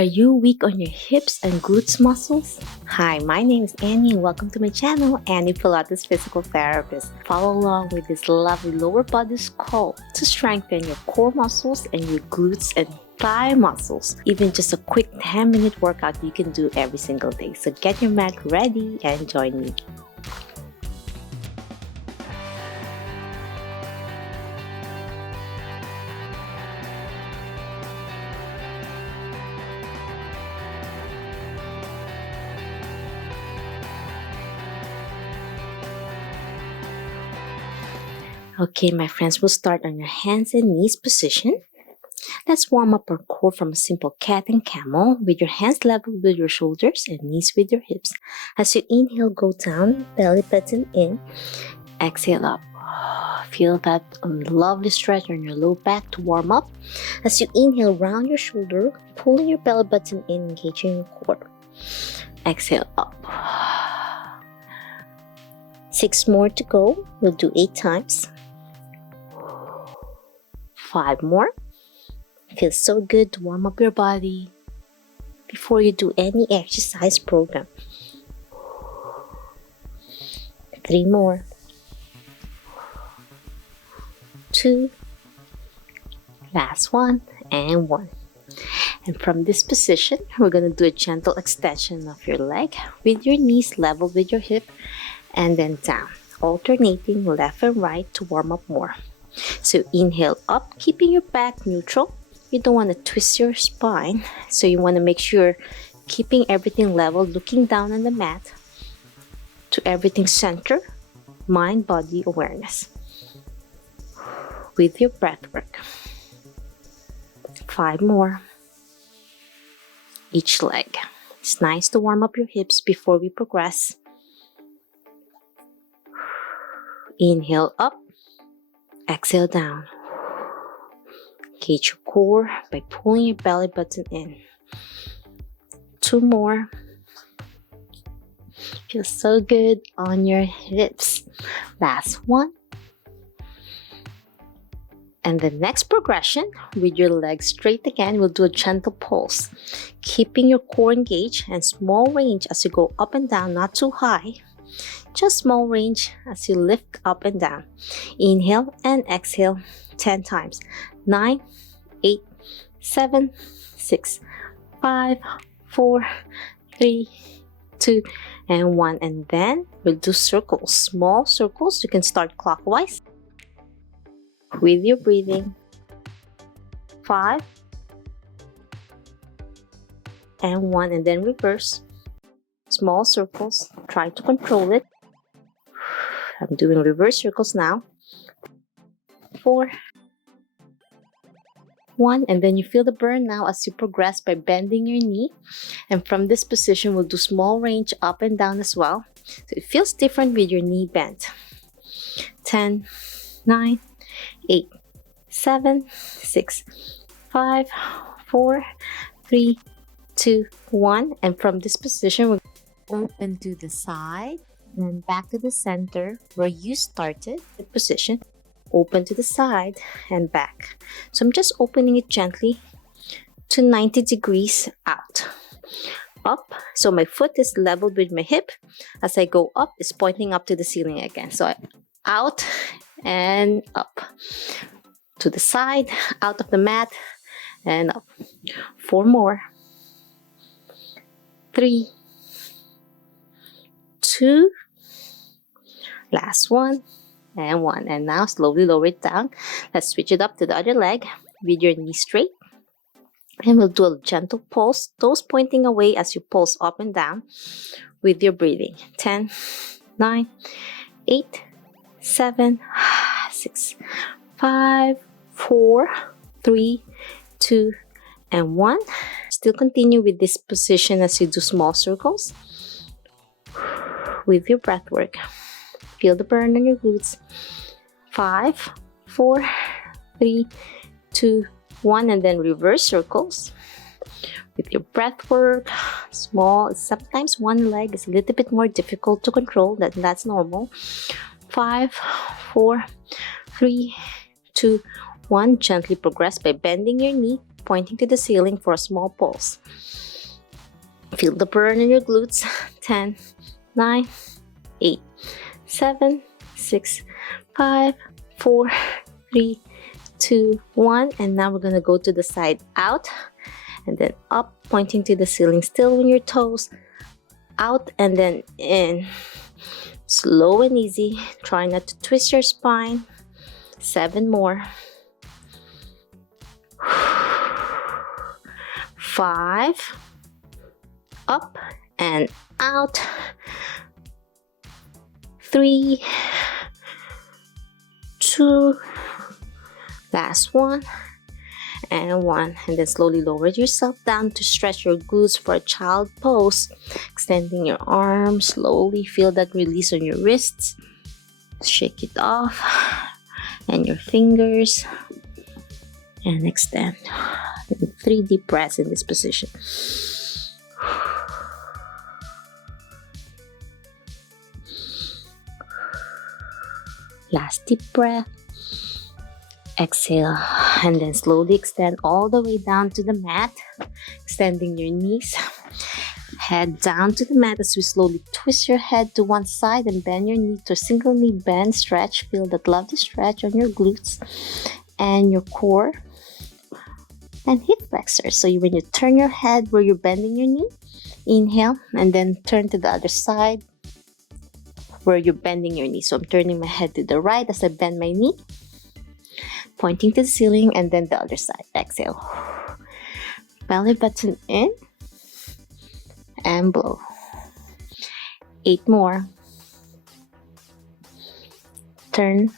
Are you weak on your hips and glutes muscles? Hi, my name is Annie and welcome to my channel, Annie Pilates Physical Therapist. Follow along with this lovely lower body sculpt to strengthen your core muscles and your glutes and thigh muscles. Even just a quick 10-minute workout you can do every single day. So get your mat ready and join me. Okay, my friends, we'll start on your hands and knees position. Let's warm up our core from a simple cat and camel with your hands level with your shoulders and knees with your hips. As you inhale, go down, belly button in, exhale up. Feel that lovely stretch on your low back to warm up. As you inhale, round your shoulder, pulling your belly button in, engaging your core. Exhale up. 6 more to go. We'll do 8 times. 5 more. Feels so good to warm up your body before you do any exercise program. 3 more. 2. Last one and 1. And from this position, we're going to do a gentle extension of your leg with your knees level with your hip and then down, alternating left and right to warm up more. So inhale up, keeping your back neutral. You don't want to twist your spine, so you want to make sure keeping everything level, looking down on the mat to everything center, mind, body awareness with your breath work. 5 more. Each leg. It's nice to warm up your hips before we progress. Inhale up, exhale down. Engage your core by pulling your belly button in. 2 more. Feels so good on your hips. Last one. And the next progression, with your legs straight again, we'll do a gentle pulse. Keeping your core engaged and small range as you go up and down, not too high. Just small range as you lift up and down. Inhale and exhale 10 times. 9, 8, 7, 6, 5, 4, 3, 2, and 1. And then we'll do circles, small circles. You can start clockwise with your breathing. 5 and 1, and then reverse. Small circles. Try to control it. I'm doing reverse circles now. 4, 1, and then you feel the burn now as you progress by bending your knee. And from this position, we'll do small range up and down as well. So it feels different with your knee bent. 10, 9, 8, 7, 6, 5, 4, 3, 2, 1. And from this position, we're open to the side and back to the center where you started the position. Open to the side and back. So I'm just opening it gently to 90 degrees out. Up. So my foot is leveled with my hip. As I go up, it's pointing up to the ceiling again. So out and up. To the side, out of the mat, and up. 4 more. 3, 2, last one, and 1. And now slowly lower it down. Let's switch it up to the other leg with your knee straight. And we'll do a gentle pulse, toes pointing away as you pulse up and down with your breathing. 10, 9, 8, 7, 6, 5, 4, 3, 2, and 1. Still continue with this position as you do small circles with your breath work. Feel the burn on your glutes. 5, 4, 3, 2, 1, and then reverse circles with your breath work. Small. Sometimes one leg is a little bit more difficult to control. That's normal. 5, 4, 3, 2, 1. Gently progress by bending your knee, pointing to the ceiling for a small pulse. Feel the burn in your glutes. 10, 9, 8, 7, 6, 5, 4, 3, 2, 1. And now we're going to go to the side out and then up, pointing to the ceiling, still on your toes. Out and then in. Slow and easy. Try not to twist your spine. 7 more. 5. Up and out. 3, 2, last one, and 1. And then slowly lower yourself down to stretch your glutes for a child pose. Extending your arms, slowly feel that release on your wrists. Shake it off, and your fingers, and extend. 3 deep breaths in this position. Last deep breath. Exhale, and then slowly extend all the way down to the mat, extending your knees. Head down to the mat as we slowly twist your head to one side and bend your knee to a single knee bend. Stretch. Feel that lovely stretch on your glutes and your core and hip flexors. So when you turn your head where you're bending your knee, inhale, and then turn to the other side where you're bending your knee. So I'm turning my head to the right as I bend my knee, pointing to the ceiling, and then the other side. Exhale. Belly button in and blow. 8 more. Turn.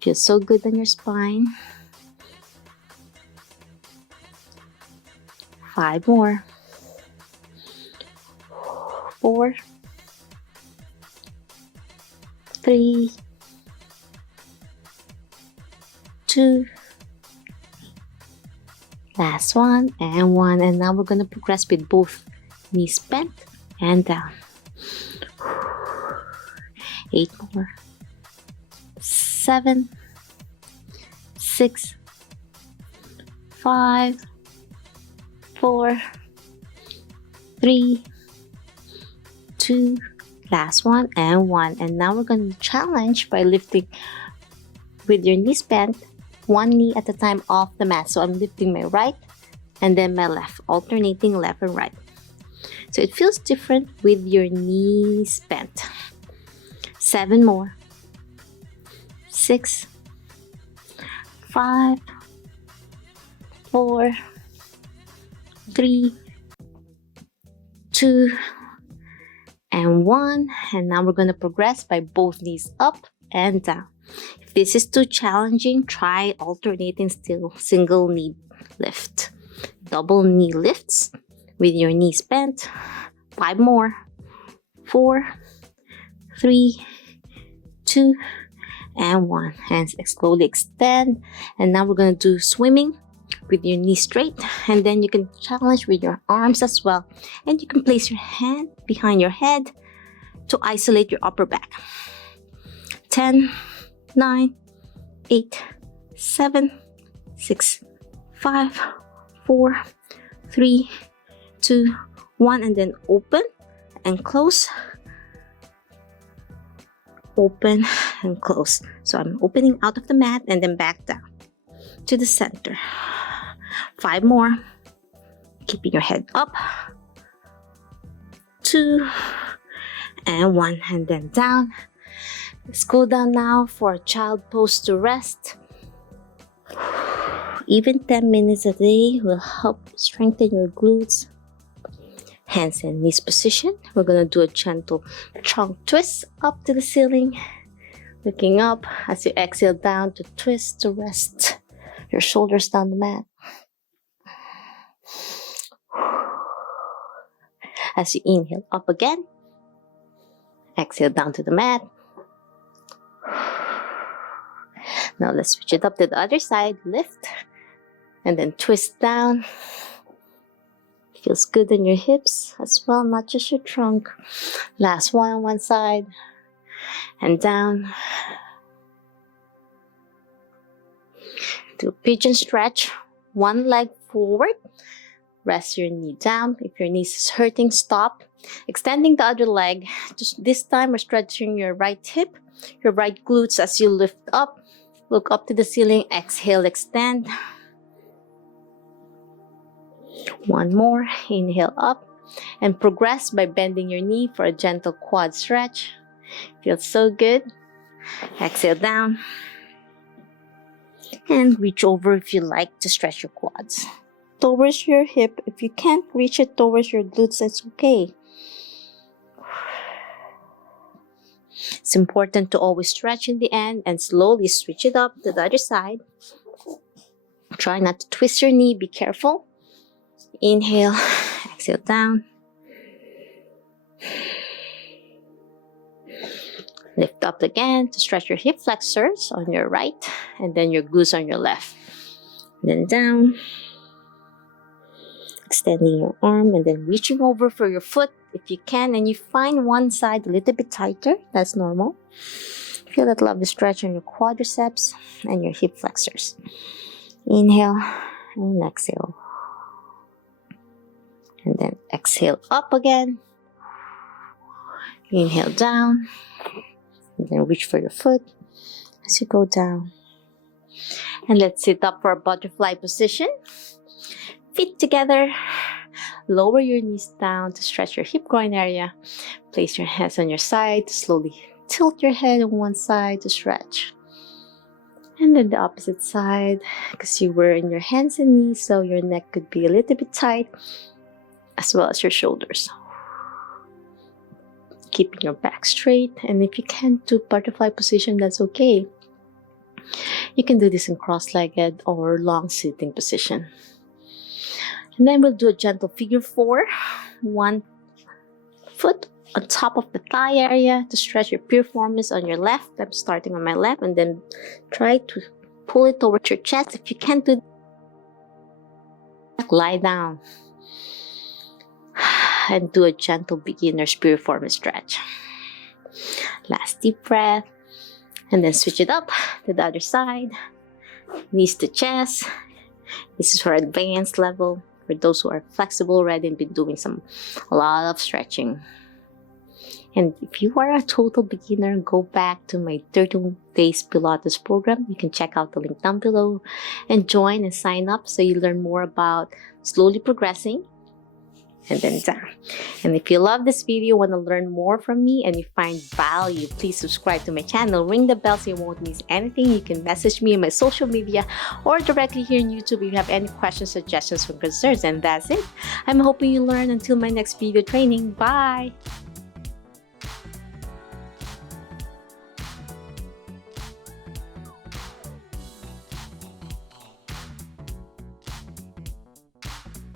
Feels so good on your spine. 5 more. 4, 3, 2, last one, and 1. And now we're going to progress with both knees bent and down. 8 more. 7, 6, 5, 4, 3, 2, last one, and 1. And now we're going to challenge by lifting with your knees bent, one knee at a time off the mat. So I'm lifting my right and then my left, alternating left and right. So it feels different with your knees bent. 7 more. 6, 5, 4, 3, 2, and 1. And now we're going to progress by both knees up and down. If this is too challenging, try alternating still single knee lift. Double knee lifts with your knees bent. 5 more. 4, 3, 2, and 1. Hands slowly extend. And now we're going to do swimming with your knees straight. And then you can challenge with your arms as well. And you can place your hand behind your head to isolate your upper back. 10, 9, 8, 7, 6, 5, 4, 3, 2, 1. And then open and close. Open and close. So I'm opening out of the mat and then back down to the center. 5 more. Keeping your head up. 2 and 1. And then down. Let's go down now for a child pose to rest. Even 10 minutes a day will help strengthen your glutes. Hands in knees position. We're going to do a gentle trunk twist up to the ceiling. Looking up as you exhale down to twist to rest your shoulders down the mat. As you inhale up again. Exhale down to the mat. Now let's switch it up to the other side. Lift and then twist down. Feels good in your hips as well, not just your trunk. Last one on one side and down. Do a pigeon stretch. One leg forward. Rest your knee down. If your knee is hurting, stop. Extending the other leg. Just this time, we're stretching your right hip, your right glutes as you lift up. Look up to the ceiling. Exhale, extend. One more. Inhale up. And progress by bending your knee for a gentle quad stretch. Feels so good. Exhale down. And reach over if you like to stretch your quads. Towards your hip. If you can't reach it towards your glutes, that's okay. It's important to always stretch in the end and slowly switch it up to the other side. Try not to twist your knee. Be careful. Inhale. Exhale down. Lift up again to stretch your hip flexors on your right and then your glutes on your left. Then down. Extending your arm and then reaching over for your foot if you can, and you find one side a little bit tighter. That's normal. Feel that lovely stretch on your quadriceps and your hip flexors. Inhale and exhale. And then exhale up again. Inhale down. And then reach for your foot as you go down. And let's sit up for a butterfly position. Feet together. Lower your knees down to stretch your hip groin area. Place your hands on your side to slowly tilt your head on one side to stretch. And then the opposite side, because you were in your hands and knees, so your neck could be a little bit tight, as well as your shoulders. Keeping your back straight, and if you can't do butterfly position, that's okay. You can do this in cross-legged or long sitting position. And then we'll do a gentle figure 4. One foot on top of the thigh area to stretch your piriformis on your left. I'm starting on my left, and then try to pull it towards your chest. If you can't do that, lie down and do a gentle beginner's piriformis stretch. Last deep breath, and then switch it up to the other side. Knees to chest. This is for advanced level, for those who are flexible already and been doing a lot of stretching. And if you are a total beginner, go back to my 13 days Pilates program. You can check out the link down below and join and sign up so you learn more about slowly progressing and then down. And if you love this video, want to learn more from me, and you find value, please subscribe to my channel, ring the bell so you won't miss anything. You can message me on my social media or directly here on YouTube if you have any questions, suggestions, or concerns. And that's it. I'm hoping you learn. Until my next video training. Bye!